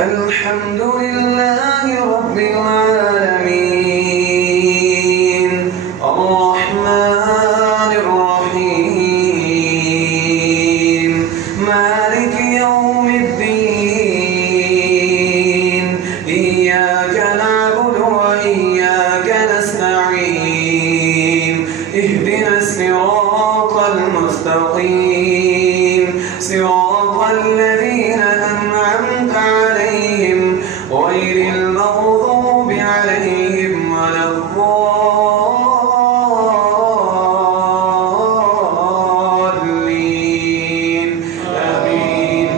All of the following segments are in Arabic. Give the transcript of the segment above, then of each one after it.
الحمد لله رب العالمين الرحمن الرحيم مالك يوم الدين إياك نعبد وإياك نستعين اهدنا الصراط المستقيم صراط الذين أنعمت عليهم غير المغضوب عليهم ولا الضالين آمين.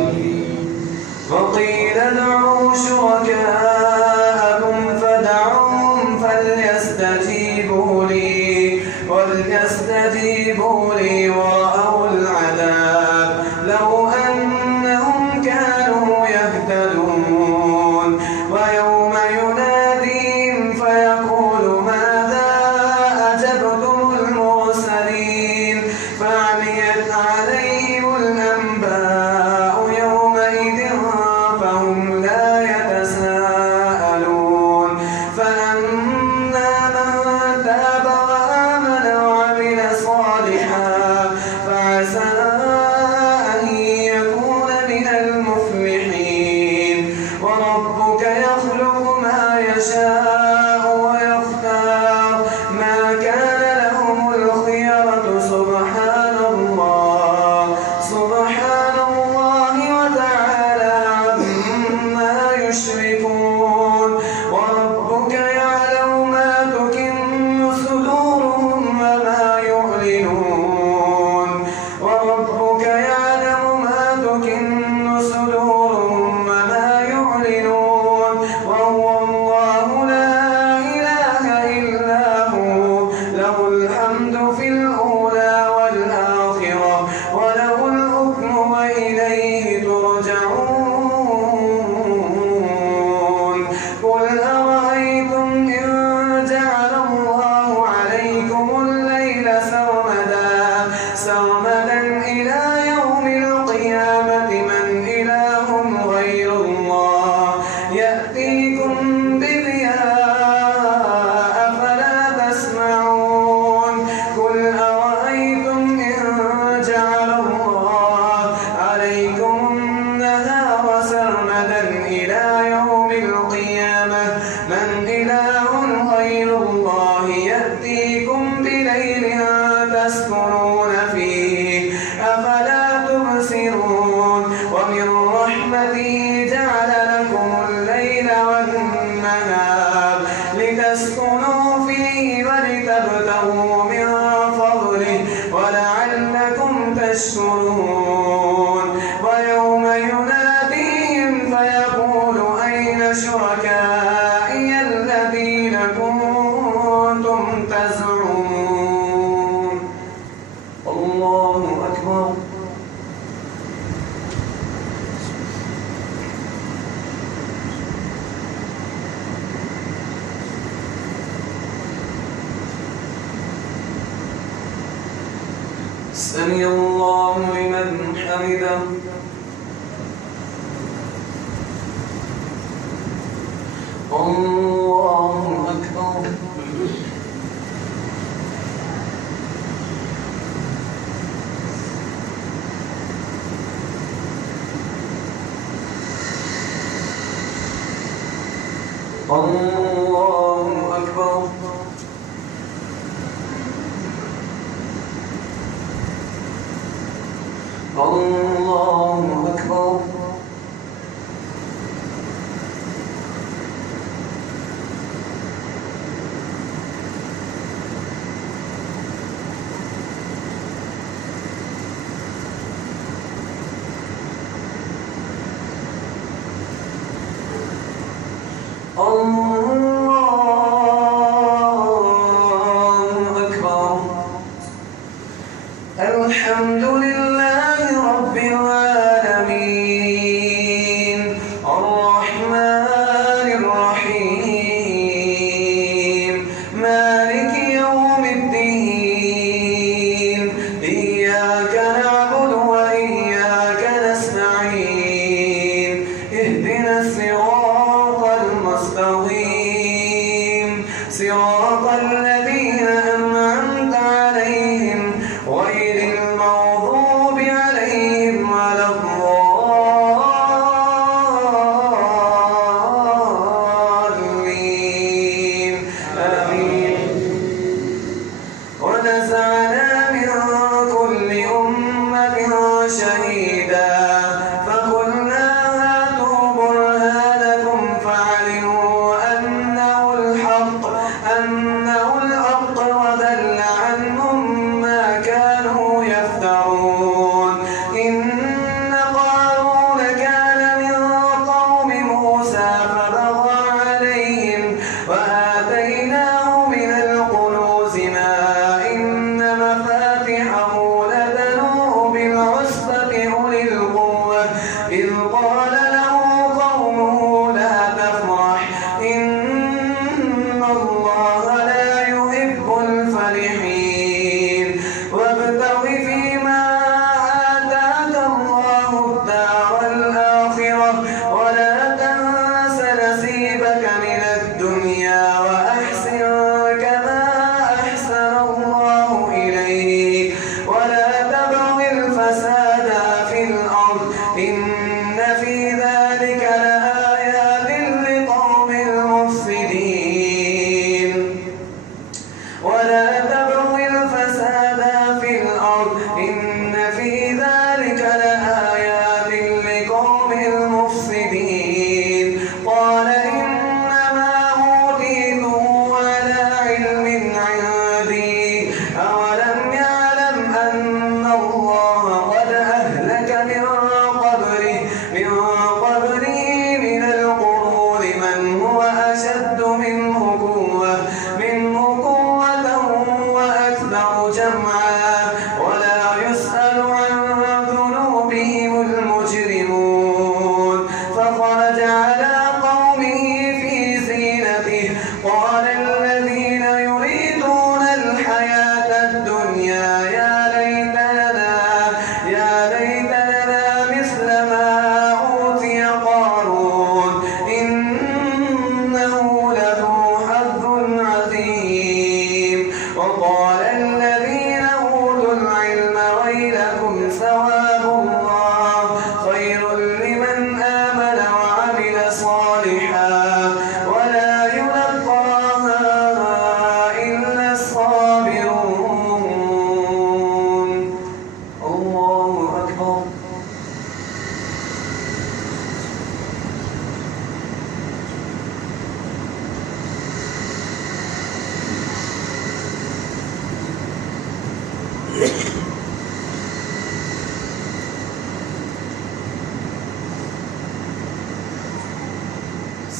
وقيل ادعوا شركاءكم فدعوهم فليستجيبوا لي ورأوا العذاب لو أنهم كانوا يهتدون ويوم يناديهم فيقول ماذا أجبتم المرسلين فعميت عليهم الأنباء يومئذ فهم لا يتساءلون فأما من تاب وآمن وعمل صالحا فعسى أن يكون من المفلحين وربك يخلق ما يشاء ويختار ما كان لهم الخيرة سبحان الله وتعالى عما يشركون وربك يعلم ما تكن صدورهم وما يعلنون وربك يعلم ما تكن صدورهم وما يعلنون وهو الله لا إله إلا هو له الحمد في الأولى والآخرة وله الحكم وإليه ترجعون قل أرأيتم إن جعل الله عليكم الليل سرمدا إلى يوم القيامة من إله غير الله يأتيكم بضياء أفلا تسمعون قل أرأيتم إن جعل الله عليكم النهار سرمدا إلى يوم القيامة من إله غير الله يأتيكم بليل تسكنون فيه أفلا تبصرون ومن رحمته جعل لكم الليل والنهار لتسكنوا فيه ولتبتغوا من فضله ولعلكم تشكرون ويوم يناديهم فيقول أين شركائي الذين كنتم تزعمون الله أكبر. سمع الله لمن حمده الله أكبر. الله أكبر. الله أكبر. الحمد لله رب العالمين الرحمن الرحيم مالك يوم الدين إياك نعبد وإياك نستعين اهدنا الصراط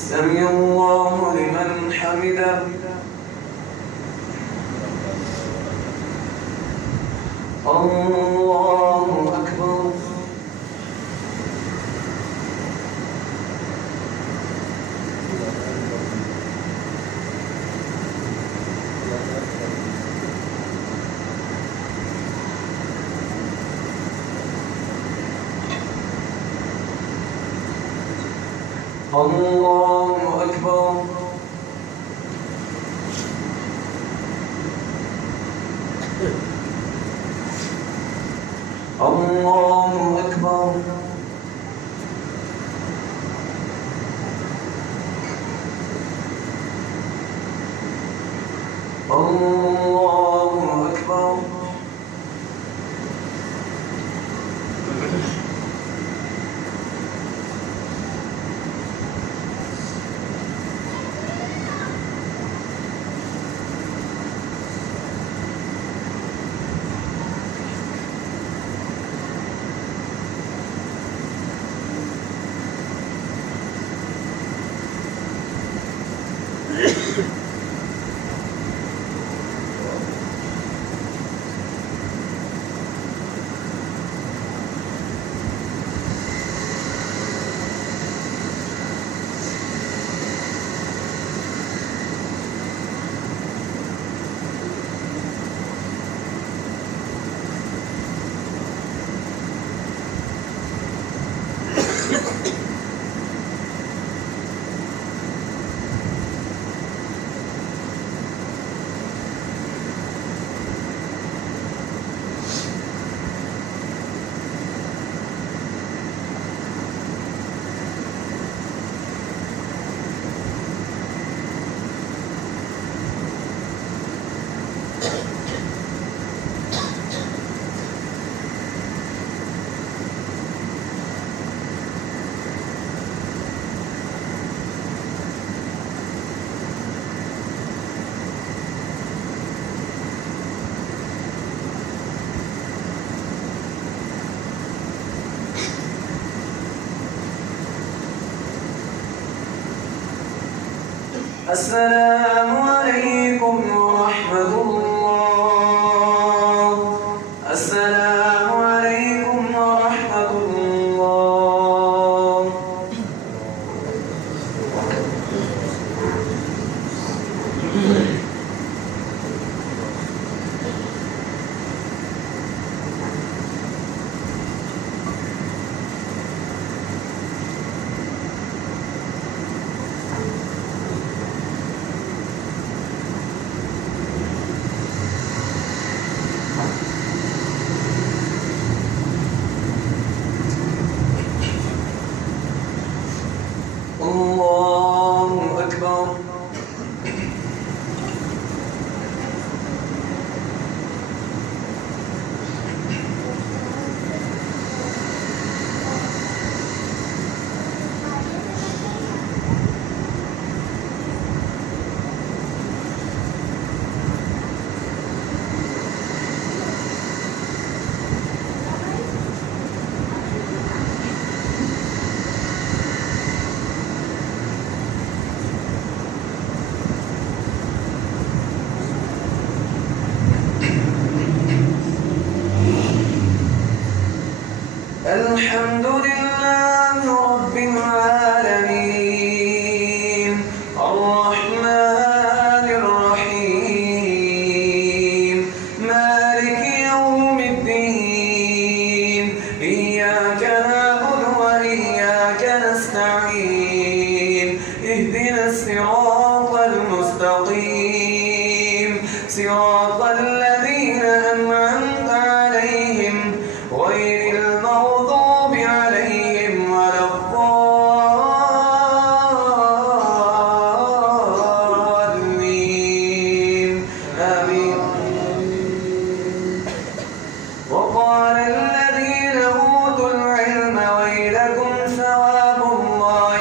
سمع الله لمن حمده. الله أكبر. الله أكبر. الله أكبر. الله أكبر. السلام عليكم ورحمة الله. السلام عليكم ورحمة الله. الله أكبر. الحمد لله رب العالمين الرحمن الرحيم مالك يوم الدين إياك نعبد وإياك نستعين اهدنا الصراط المستقيم صراط الذين أنعمت عليهم غير المغضوب عليهم ولا الضالين آمين. وقال الذين أوتوا العلم ويلكم ثواب الله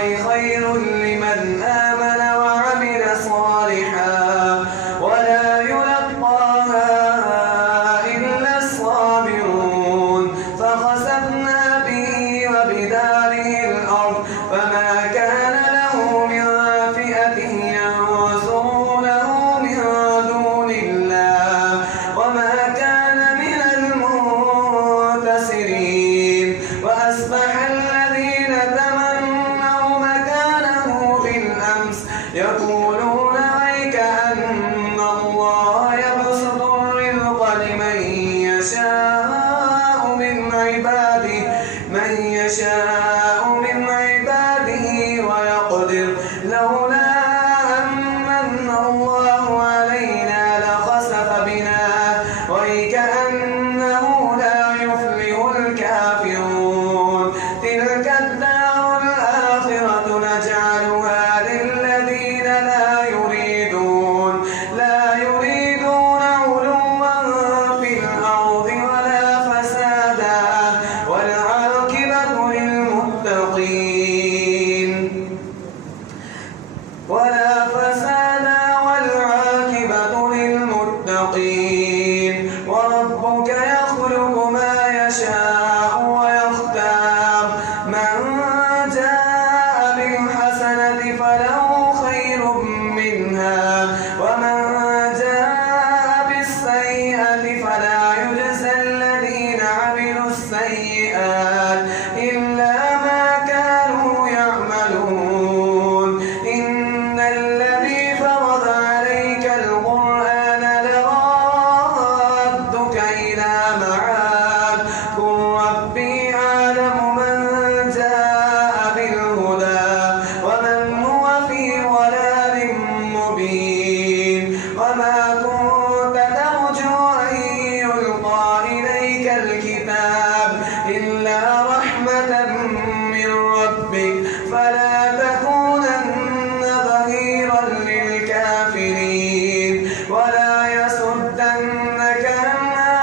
فلا تكونن ظهيرا للكافرين ولا يصدنك عن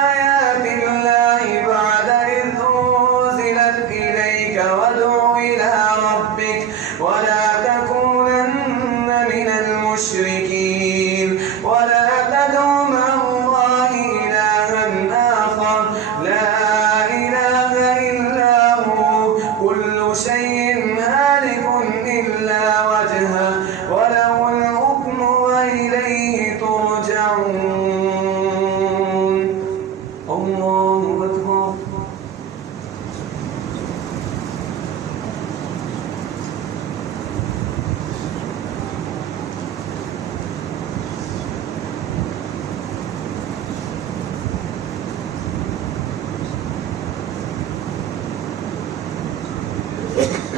آيات الله بعد إذ أنزلت إليك وادع إلى ربك ولا تكونن من المشركين ولا تدع مع الله إلها آخر لا إله إلا هو كل شيء هالك إلا وجهه وله الحكم وإليه ترجعون. الله أكبر.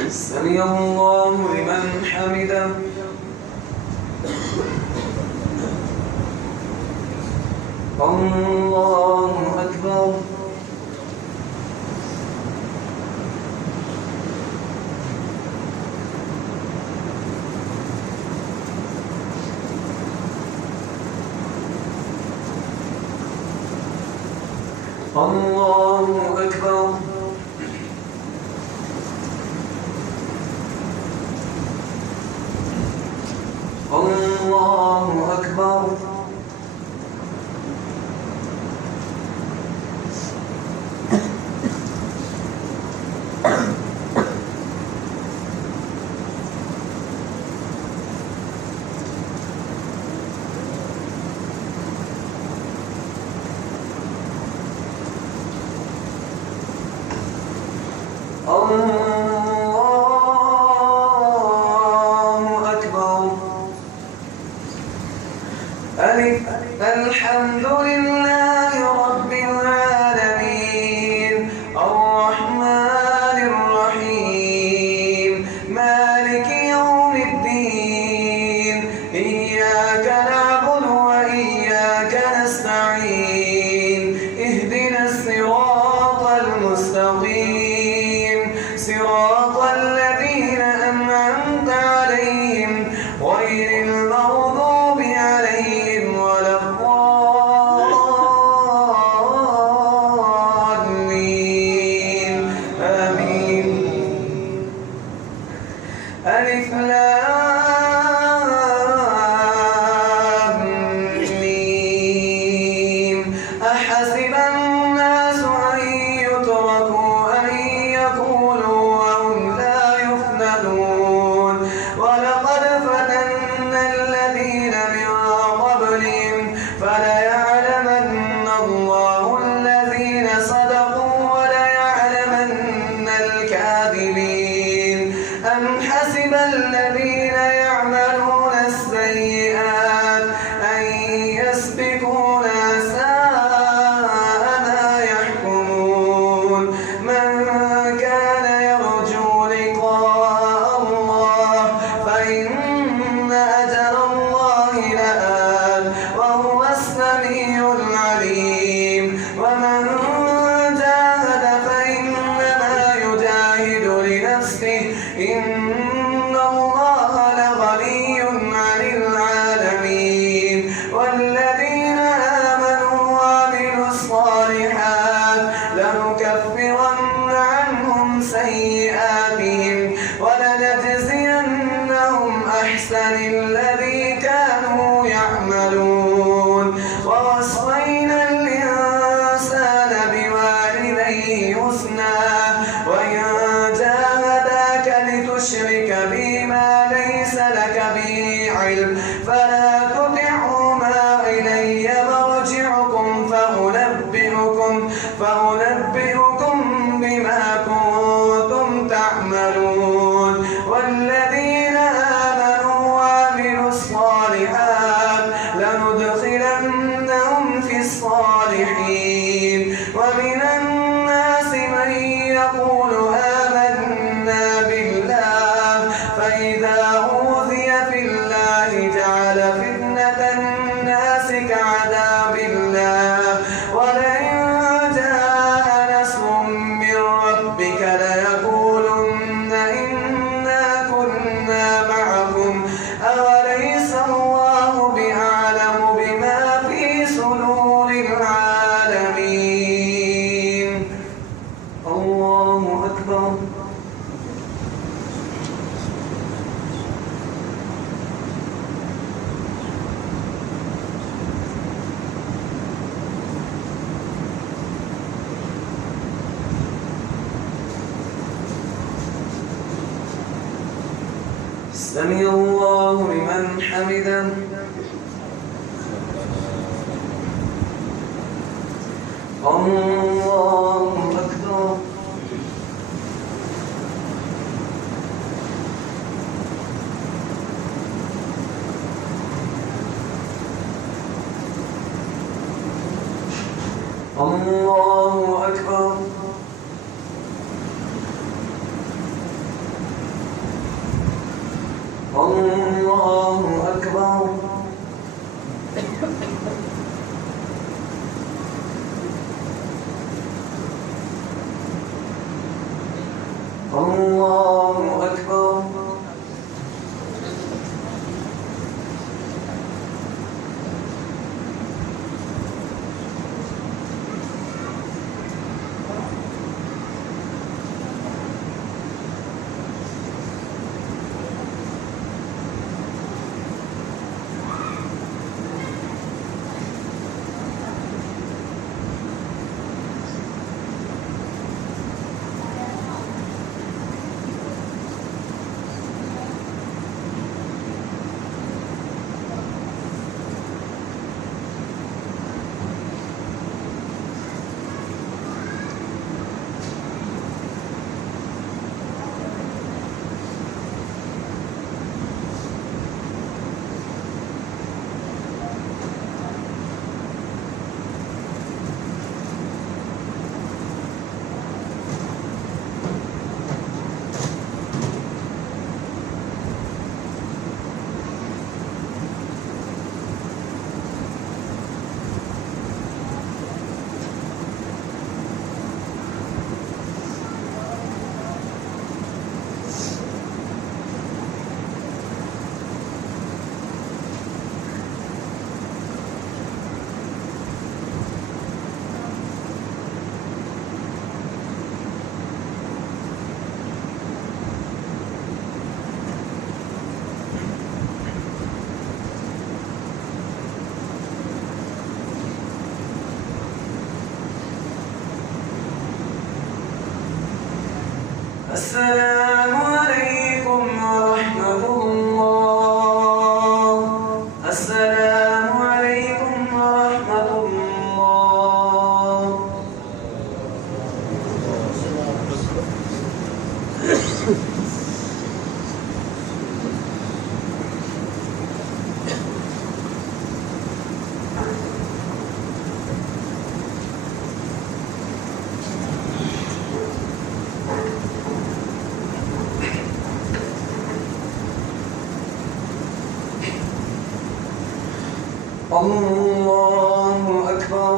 سمع الله لمن حمده. الله أكبر. الله أكبر. الله أكبر. الحمد لله رب العالمين الرحمن الرحيم مالك يوم الدين إياك نعبد وإياك نستعين اهدنا الصراط المستقيم صراط الذين أنعمت عليهم غير المغضوب عليهم ولا الضالين آمين. ألف لام ميم أحسب الناس أن يتركوا أن يقولوا وهم لا يفتنون ولقد فتنا الذين من قبلهم فليعلمن الله الذين صدقوا وليعلمن الكاذبين. أم حسب الذين يعملون السيئات أن يسبقونا ساء ما يحكمون. من كان يرجو لقاء الله فإن أجل الله لآت وهو السميع العليم. ومن جاهد فإنما يجاهد لنفسه إن الله لغني عن العالمين. والذين آمنوا وعملوا الصالحات لنكفرن عنهم سيئاتهم ولنجزينهم أحسن الذي كانوا يعملون. ووصينا الإنسان بوالديه حسنا وإن جاهداك لتشرك بي ما ليس لك به علم فلا تطعهما إلي مرجعكم فأنبئكم بما كنتم تعملون. والذين آمنوا وعملوا الصالحات لندخلنهم في الصالحين. ومن الناس من يقول آمنا بالله فإذا أوذي في الله جعل سمع الله لمن حمده. الله أكبر. الله أكبر. الله أكبر. الله أكبر. السلام عليكم ورحمة الله. السلام عليكم ورحمة الله. الله أكبر.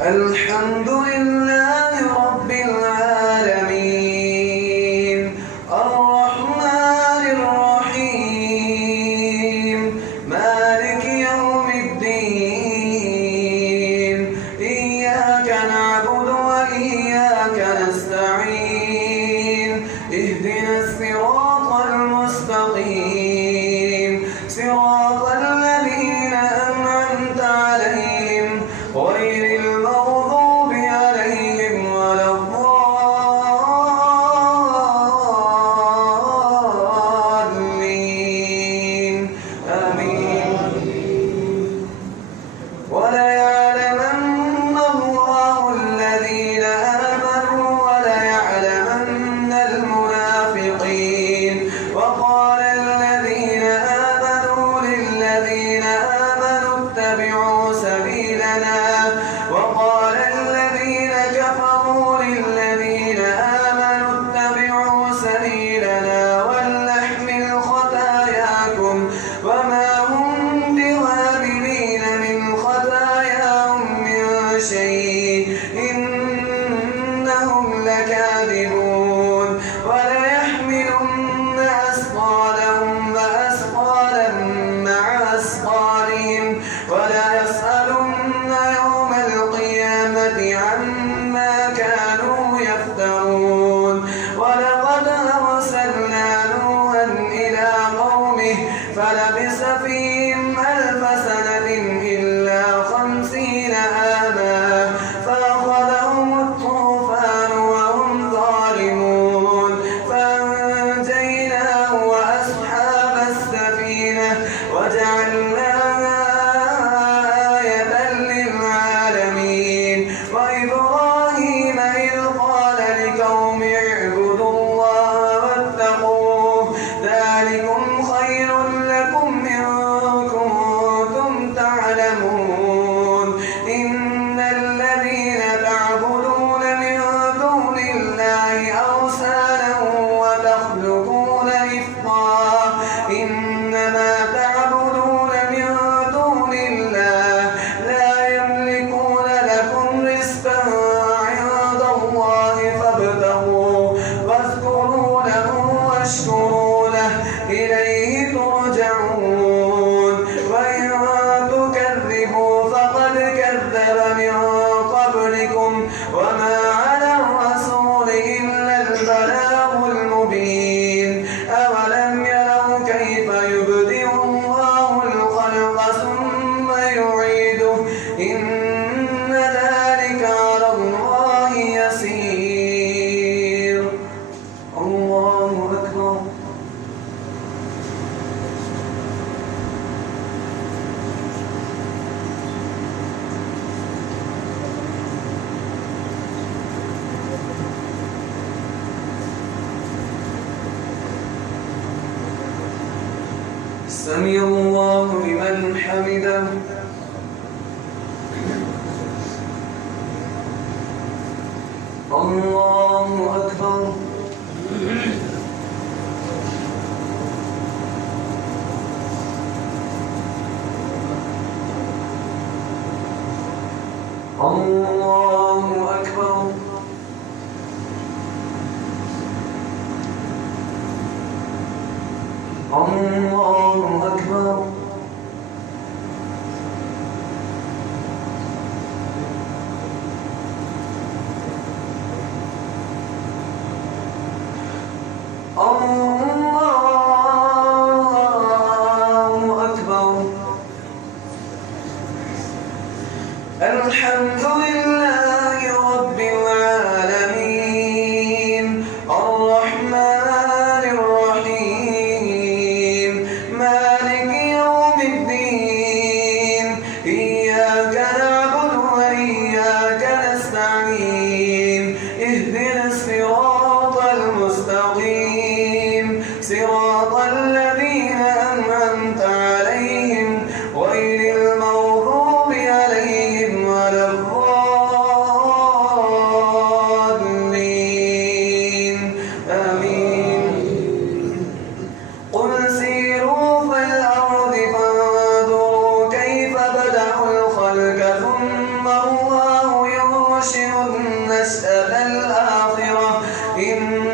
الحمد لله رب العالمين الرحمن الرحيم مالك يوم الدين إياك نعبد وإياك نستعين اهدنا الصراط المستقيم صراط الذين أنعمت عليهم غير المغضوب عليهم قوم اعبدوا الله واتقوه ذلكم خير لكم إن كنتم تعلمون إن الذين تعبدون من دون الله أوثانا وتخلقون إفكا إنما تعبدون من دون الله لا يملكون لكم رزقا عند الله فابتغوا واذكروا له واشكروا له إليه ترجعون وإن تكذبوا فقد كذب من قبلكم وما على الرسول إلا البلاغ المبين أولم يروا كيف يبدئ الله الخلق ثم يعيده إن ذلك على الله يسير الله أكبر سمع الله لمن حمده الله أكبر الله أكبر الله أكبر الله أكبر الحمد لله رب العالمين الرحمن الرحيم مالك يوم الدين إياك نعبد وإياك نستعين اهدنا الصراط المستقيم صراط الذين أنعمت عليهم غير المغضوب عليهم ولا الضالين آمين قل سيروا في الأرض فانظروا كيف بدأوا الخلق ثم الله ينشئ النشأة الآخرة إن